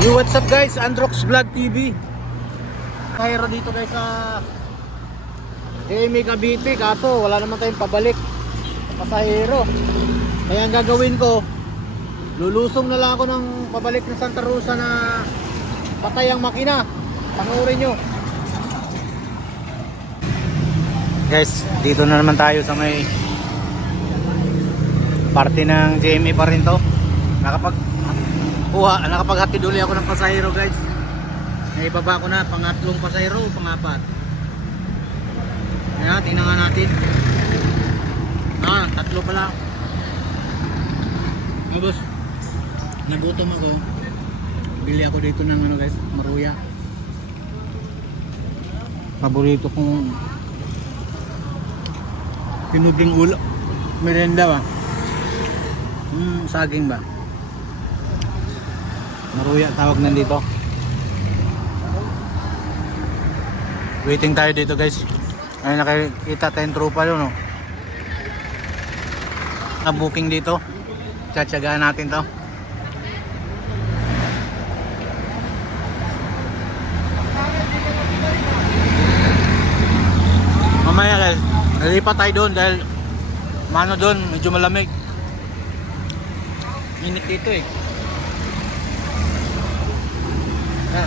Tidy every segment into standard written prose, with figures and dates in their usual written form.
Yo, what's up guys? Androx Vlog TV. Kahira dito guys sa JMA Cavite, kaso wala naman tayong pabalik sa pasahero. Kaya ang gagawin ko, lulusong na lang ako ng pabalik ng Santa Rosa na patay ang makina. Panoorin nyo. Guys, dito na naman tayo sa may parte ng JMA pa rin to. Nakapaghatid uli ako ng pasahero guys. Naibaba ko na, pangatlong pasahero o pangapat. Kaya tingnan nga natin. Tatlo pala. Boss, nagutom ako. Bili ako dito ng ano guys, maruya. Paborito kong pinubing ulo. Merenda ba? Saging ba? Maruya tawag nandito. Waiting tayo dito guys. Ay, nakikita tayong tropa doon, no? Na-booking dito. Tsatsagaan natin to. Mamaya guys, nalipat tayo doon dahil mano doon, medyo malamig. Init dito eh. Yan.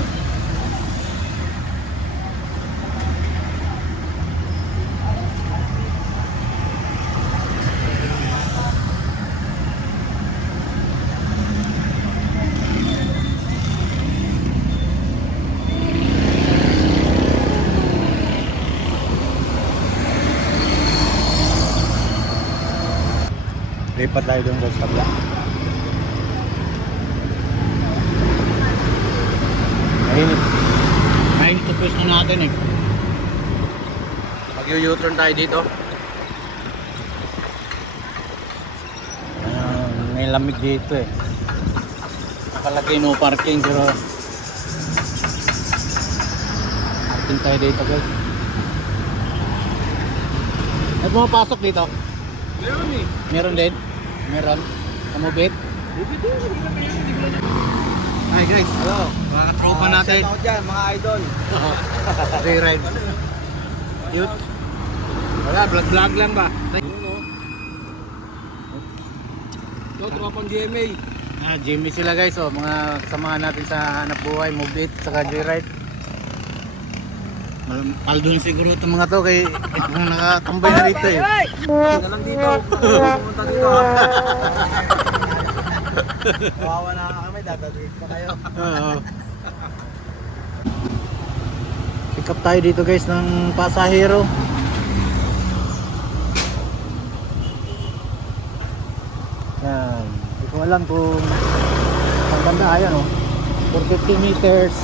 Lipat tayo doon sa kabila. Mainit sa pwesto natin eh. Mag-u-turn tayo dito. May lamig dito eh. Nakalagay no parking pero parking tayo dito guys. Ay, pumapasok dito? Meron eh. Meron din? Meron? Kamubit? Hi guys, hello. Mga katropa natin. Shout out dyan, mga idol. Free ride. Cute. Wala, vlog lang ba? Ito, tropang GMA. Jimmy sila guys, oh, mga kasamahan natin sa hanap buhay, Mobit, saka Joyride. Paldun siguro itong mga to kay nakatambay na dito eh. Ito lang dito. Pumunta dito. Kawawa na kami, dadadwig pa kayo. Pick up tayo dito guys ng pasahero. Yan. Hindi ko alam kung ang banda ayan oh. For 50 meters.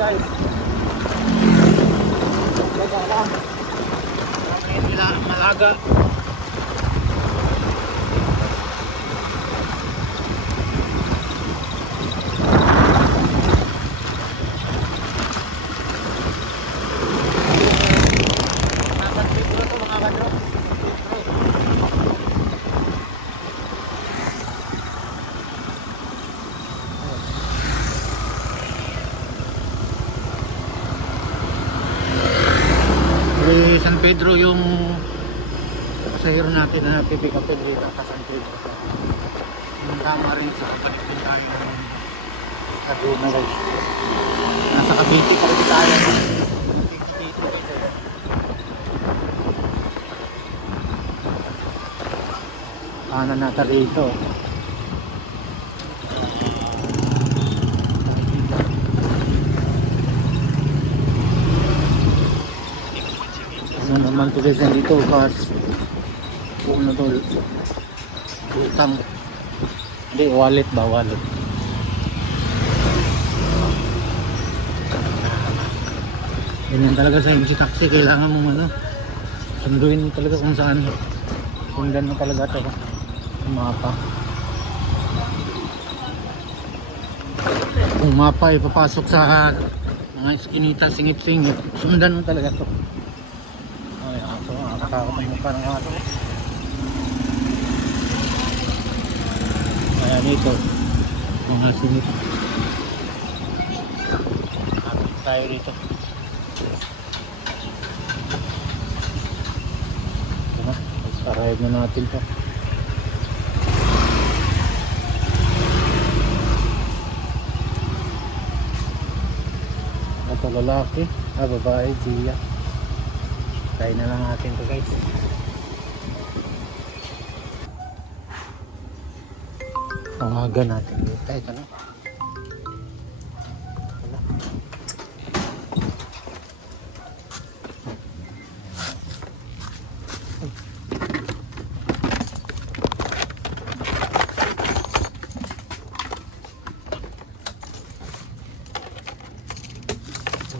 Guys. Malaga. Nasa triplo to mga kadrop. San Pedro yung pasahero natin na pipick up dito sa San Pedro. Yung tama rin sa kabalik din tayo ng Kaduna guys. Nasa Cavite pa rin tayo. Dito guys. Kanan natin rito. Ano naman to guys nandito kas ano to utang hindi wallet ba wallet ganyan talaga sa MC Taxi kailangan mo ano sunduin mo talaga kung saan sundan mo talaga ito sa mapa kung mapa ipapasok sa Mga iskinita, singit-singit. Sundan mo talaga to. Ay, aso. Nakatakot na yung mukha ng aso. Ayan ito. Mga singit. Kapit tayo dito. Ito na. Arrive na natin to. Ito lalaki. Babae. Gia. Try na lang natin to guys. Tawagan natin dito. Ito na. Wala.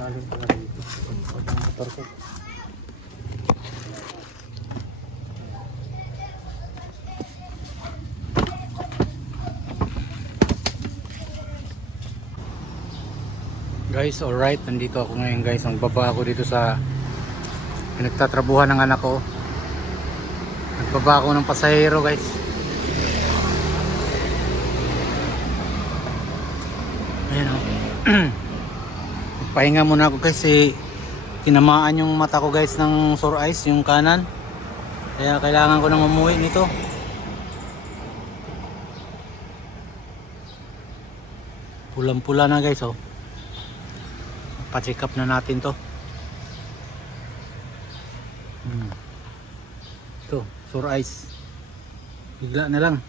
Lalim pala dito. Ang motor ko. Guys, alright, nandito ako ngayon guys. Ang baba ako dito sa pinagtatrabuhan ng anak ko. Nagbaba ako ng pasahero guys. Ayan o. Pahinga muna ako kasi tinamaan yung mata ko guys ng sore eyes, yung kanan. Kaya kailangan ko nang umuwi nito. Pulang-pula na guys oh. Pa-check up na natin to. Ito, sore eyes. Bigla na lang.